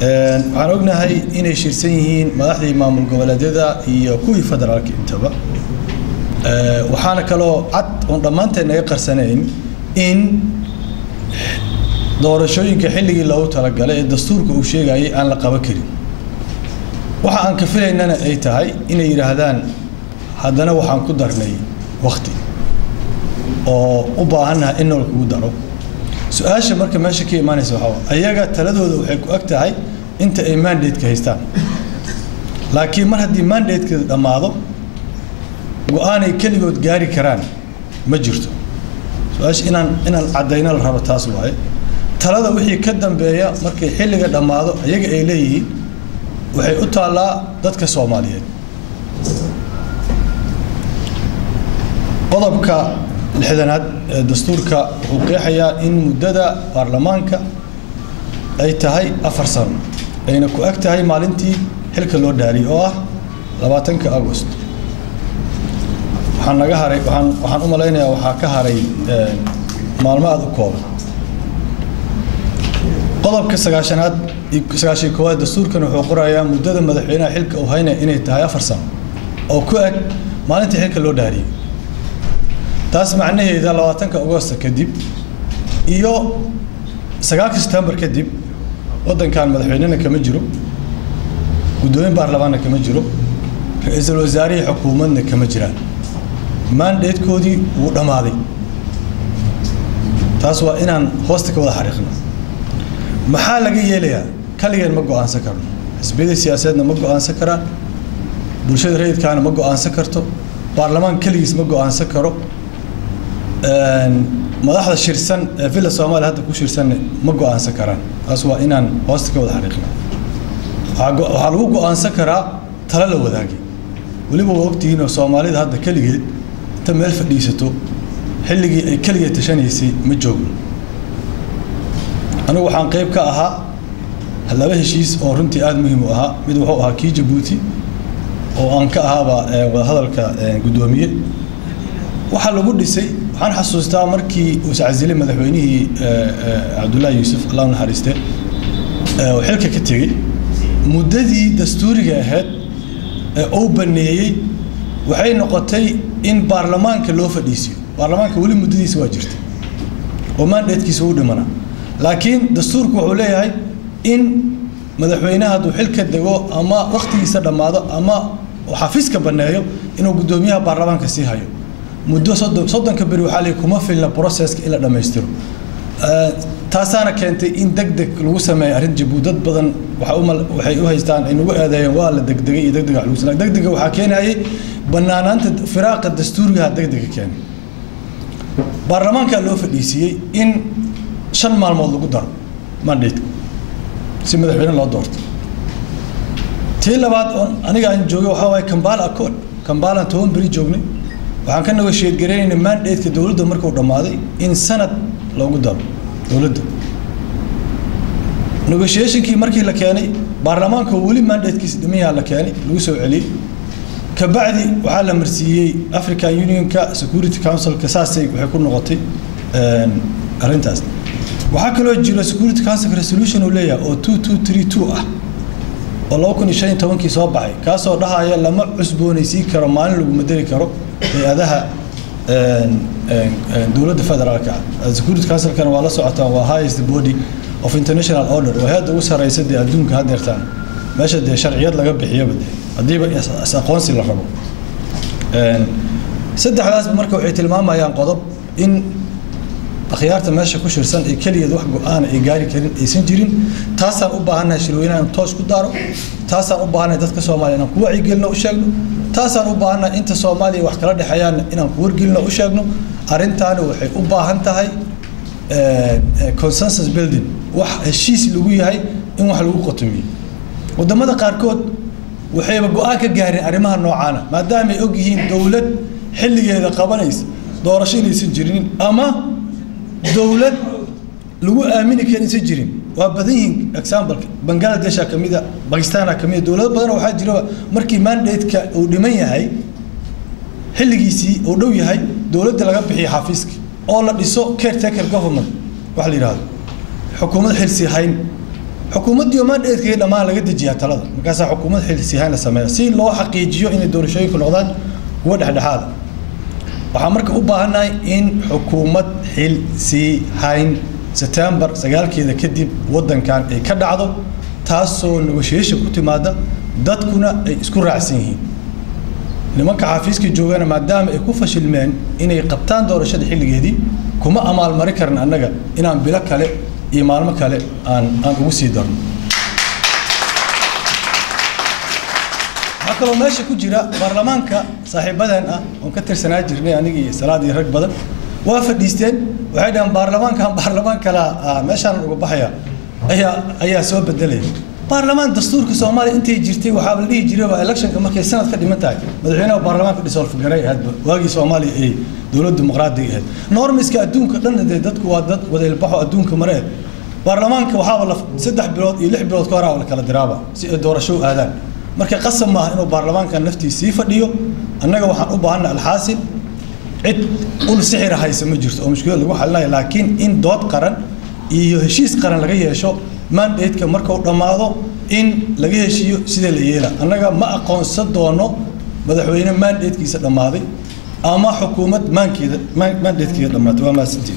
waxaan ognahay inay shirsan yihiin madaxdii maamul goboleedyada iyo kuwii federaalka intaba waxaana kaloo cad oo dhammaanteen naga qarsanayn in doorashooyinka xilligii loogu talagalay ee dastuurka uu sheegayay aan la qaban karin waxa aan ka filaynana ay tahay inay yiraahdaan haddana waxaan ku darnay waqti oo u baahannahay in nool kugu daro su-aasha marka meesha ka imaanaysa waxa ayaga taladooda waxay ku ag tahay inta ay mandate-ka haystaan laakiin mar haddii mandate-ka dhammaado go-aanay keligood gaari karaan ma jirto su-aasha inaan caddayno la rabo taas waaye talada wixii ka dambeeya markay xilliga dhammaado ayaga ay leeyihiin waxay u taallaa dadka Soomaaliyeed qodobka lixdanaad dastuurka wuxuu qeexayaa in muddada baarlamaanka ay tahay 4 sano ayna ku ag tahay maalintii xilka loo dhaariyay oo ah 20 August waxaan naga haray waxaan u maleynayaa waxa ka haray maalmo aad u kooban qodobka 9aad 91 dastuurkan wuxuu qorayaa muddada madaxweynaha xilka uu haynay inay tahay 4 sano oo ku ag maalintii xilka loo dhaariyay taas macnaheedu 20 August kadib iyo 9 September kadib wadankan madaxweynena kama jiro gudoomiye baarlamaanka kama jiro ra'iisul wasaaraha xukuumadna kama jiraan mandate-koodii wuu dhamaaday taas waa inaan hoosta ka wada xariiqno maxaa laga yeelayaa kaliyan ma go'aansan karno xisbiyada siyaasadeedna ma go'aansan karaan bulshada rayidkaana ma go'aansan karto baarlamaan kaligiis ma go'aansan karo madaxda shirsan ee villa Soomaaliya hadda ku shirsan ma go'aansan karaan taas waa inaan hoosta ka wada xariiqno waxa lagu go'aansan karaa talo la wadaagi waliba waqtigiina Soomaalida hadda kaligeed inta meel fadhiisato xilligii ay kaligeed tashanaysay ma joogno anigu waxaan qayb ka ahaa laba heshiis oo runtii aad muhiim u ahaa mid wuxuu ahaa kii Djibouti oo aan ka ahaaba wada hadalka gudoomiye waxa lagu dhisay waxaan xasuustaa markii uu sacazilay madaxweynihii Abdullahi Yusuf Allah naxariiste oo xilka ka tagay muddadii dastuuriga ahayd oo baneeyay waxay noqotay in baarlamaanka loo fadhiisiyo baarlamaanka wali muddadiisa waa jirtay oo mandate-kiisa uu dhimana laakiin dastuurku wuxuu leeyahay in madaxweynaha hadduu xilka dago ama waqtigiisa dhamaado ama xafiiska baneeyo inuu gudoomiyaha baarlamaanka sii hayo muddo 30 bari waxa la kuma filna process-ka ila dhameystiro taasaana keentay in degdeg lagu sameeyo arrin Djibouti badan waxay u haystaan in ugu aadayeen waa la degdegay iyo degdeg lagu sameeyo degdega waxa keenayay banaanaanta firaaqa dastuuriga degdega keenay baarlamaanka loo fadhiisiyay in 5 maalmood lagu daro mandate si madaxweyne loo doorto tii labaad aniga aan joogay waxa way Kampala Accord Kampala 10 bari joognay waxaan ka negotiate gareynay mandate-ka dawladda markuu dhamaaday in sanad loogu daro dawladda negotiation-kii markii la keenay baarlamaanka wali mandate-kiisa dhimiyaa la keenay lagu soo celiyay ka bacdi waxa la marsiiyay African Union-ka Security Council-ka saasay waxay ku noqotay arrintaas waxa kaloo jira Security Council resolution uu leeyahay oo 2232 ah oo 2015 soo baxay kaasoo dhahaya lama cusboonaysiin karo maalin lagu madari karo hay'adaha dawladda federaalka Security Council-kan waa la socotaan waa highest body of international order oo hay'adda ugu sareysa adduunka hadeertaan meesha sharciyad laga bixiyo hadiiba aqoonsi la rabo saddexdaas marka waxay tilmaamayaan qodob in akhyaarta meesha ku shirsan ee kaliya wax go'aan ay gaari karin aysan jirin taasaan u baahanahay shirweynaha toos ku daro taasaan u baahanahay dadka Soomaaliyeed inaan ku wacyigelino u sheegno taasaan u baahanahay inta Soomaaliya wax kala dhaxayaan inaan ku wargelino u sheegno arintaana waxay u baahan tahay consensus building wax heshiis lagu yahay in wax lagu qotomiyo wadamada qaarkood waxay go'aan ka gaareen arrimaha noocaana maadaama ay og yihiin dawlad xilligeeda qabanaysa doorasho inaysan jirin ama dawlad lagu aamini karin si jirin waa badan yihiin example Bangladesh kamida Pakistan kamida dawlad badan waxa jira markii mandate-ka uu dhiman yahay xilligiisii uu dhow yahay dawladda laga bixiyo xafiiska oo la dhiso caretaker government wax la yiraahdo xukuumad xilsi hayn حكومة يومان إذا كده ما لقيت جهة تلاذ مكاسة حكومة حل سيهان السماء سين لو حقيقيو إن الدور شيء كل غضان هو ده هذا وحمرك أوبانا إن حكومة حل سيهان سبتمبر سجال كذا كدي ودن كان كذا عضو تاسو نوشيش كنت ماذا دات كنا يسكر رأسيه لما كعافيس كجوجنا ما دام يكوفش المن إن يقبتان دور شد حل جدي كما أمال مريكرنا أنجا إن عم بلا كله إيمان ما كله أن وسيدر هكذا ماشي كجرا برلمان كصاحب بدن وكتر سنة جرني أنيجي سلاد يرك بدن وافد ديستين وعندنا برلمان كان برلمان كلا ماشان وبحيا أي سبب بدله برلمان دستور كسومالي أنت جرتي وحاول ليه جريبه إلكشن كما كي سنة كده متاعي مدحينا برلمان كده سولف جري هاد واجي سومالي إيه دولة ديمقراطية هاد نورمس كأدون كلنا دتك وادت وده البحث أدون كمرة برلمان كوحاول سدح بلاد يلح بلاد كورا ولا كلا درابة دور شو هذا مركي قسم ما إنه برلمان كان نفتي سيف ديو أننا وحن أبغى الحاصل عد قول سحر هاي سمجرت أو مشكلة اللي وحلنا لكن إن دوت قرن يهشيس قرن لقيه شو ما نديت كمركو رماضو إن لقيه شيء سيد الليلة أنا ما أقون صدقنا مدحوينا ما نديت كيس رماضي أما حكومة ما كذا ما نديت كذا رماضي وما سنتي